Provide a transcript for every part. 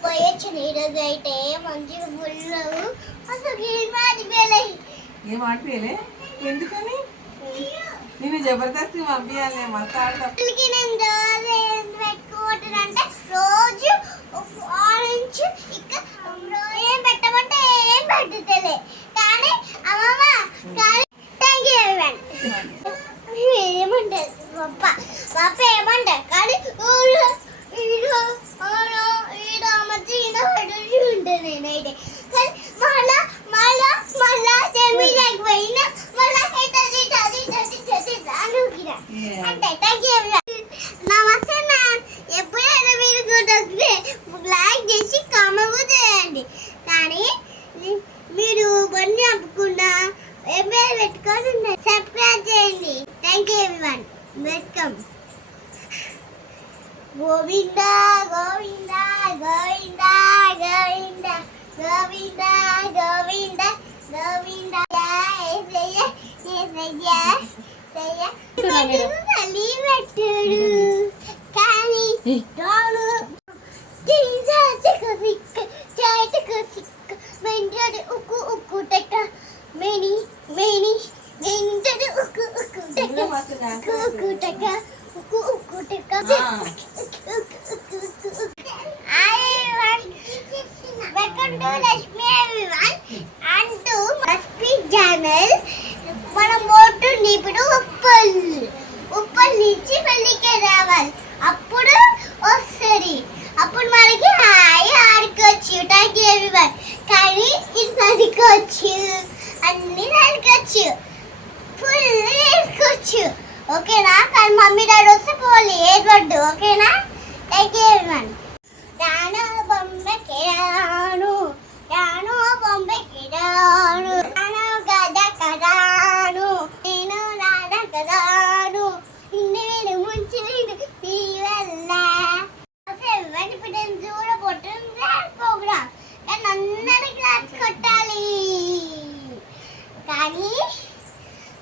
పోయొచ్చు ఈరోజు అయితే మంచిగా ఫుల్ అసలు ఏం ఆడిపోయలే ఎందుకని నేను జబర్దస్త్ పంపించాలి నేను రోజు పెట్టుకుంటానంటే రోజు ఆరెంజ్ ఇక్కడ ఏం పెట్టమంటే ఏం పెట్టుతలే కానీ అమ్మమ్మ కానీ థ్యాంక్ యూ ఏమంటారు పప్ప ఏమంటారు కానీ నేనైతే మళ్ళా మళ్ళా మళ్ళా జమీలకు పోయినా మళ్ళా అంటే థ్యాంక్ యూ నమస్తే మ్యామ్ ఎప్పుడైనా మీరు గుర్తొస్తే లైక్ చేసి కామెంట్ చేయండి కానీ మీరు బండి ఆపకుండా ఏమైనా పెట్టుకొని సబ్స్క్రైబ్ చేయండి thank you everyone welcome Govinda Govinda Govinda Govinda Govinda Govinda Govinda పెట్టాడు కానీ రాను ఉక్కు ఉక్కు టెక్క మేని మేని మేని ఉక్కు ఉక్కు టెక్క ఉక్కు టెక్క ఉక్కు ఉక్కు టెక్క welcome to Lakshmi everyone and to Lakshmi channel మనం పోతుంది ఇప్పుడు ఉప్పల్ నుంచి పెళ్ళికి రావాలి అప్పుడు వస్తుంది అప్పుడు మనకి హాయి ఆడుకోవచ్చు థ్యాంక్ యూ ఎవ్రీవన్ కానీ ఇది చదువుకోవచ్చు అన్ని చదువుకోవచ్చు ఫుల్ వేసుకోవచ్చు ఓకేనా కానీ మమ్మీ డాడీ వస్తే పోలే ఏదొద్దు ఓకేనా థ్యాంక్ యూ ఎవ్రీవన్ రాను బొమ్మకి రాను రాను బొమ్మకి రాను రాను గద కదాను నేను రాన కదాను ఇన్ని ముంచి నీ వల్ల ఎవరి పిల్లలు చూడబోతుంది ప్రోగ్రామ్ కానీ అందరి క్లాస్ కొట్టాలి కానీ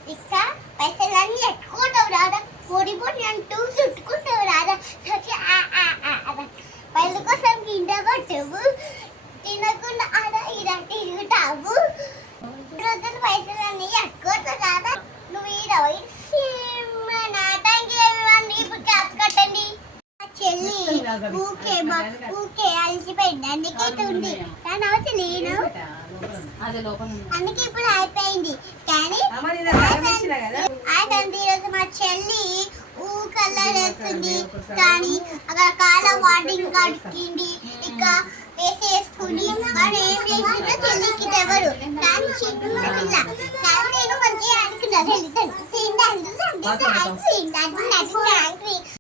ఇక పైసలన్నీ ఎట్టుకుంటావు రాదా పొడి పొడి అంటూ చుట్టుకుంటావు రాదా పైల కోసం కింద పట్టవు తినకుండా అలా ఇలా తిరుగుతావు రోజులు పైసలన్నీ ఎట్టుకుంటావు రాదా నువ్వు ఇప్పుడు క్లాస్ కట్టండి చెల్లి ఊకే ఊకే అలసిపోయింది అందుకే ఉంది కానీ అవసరం లేను అందుకే ఇప్పుడు అయిపోయింది కానీ అయితే ఈరోజు మా చెల్లి కలర్ వేస్తుంది కానీ అక్కడ కాల వాటింగ్ కట్టింది ఇక వేసేసుకుని మరి ఏం చేసిందో చెల్లికి ఎవరు కానీ చిన్న పిల్ల కానీ నేను మంచిగా అనుకున్నాను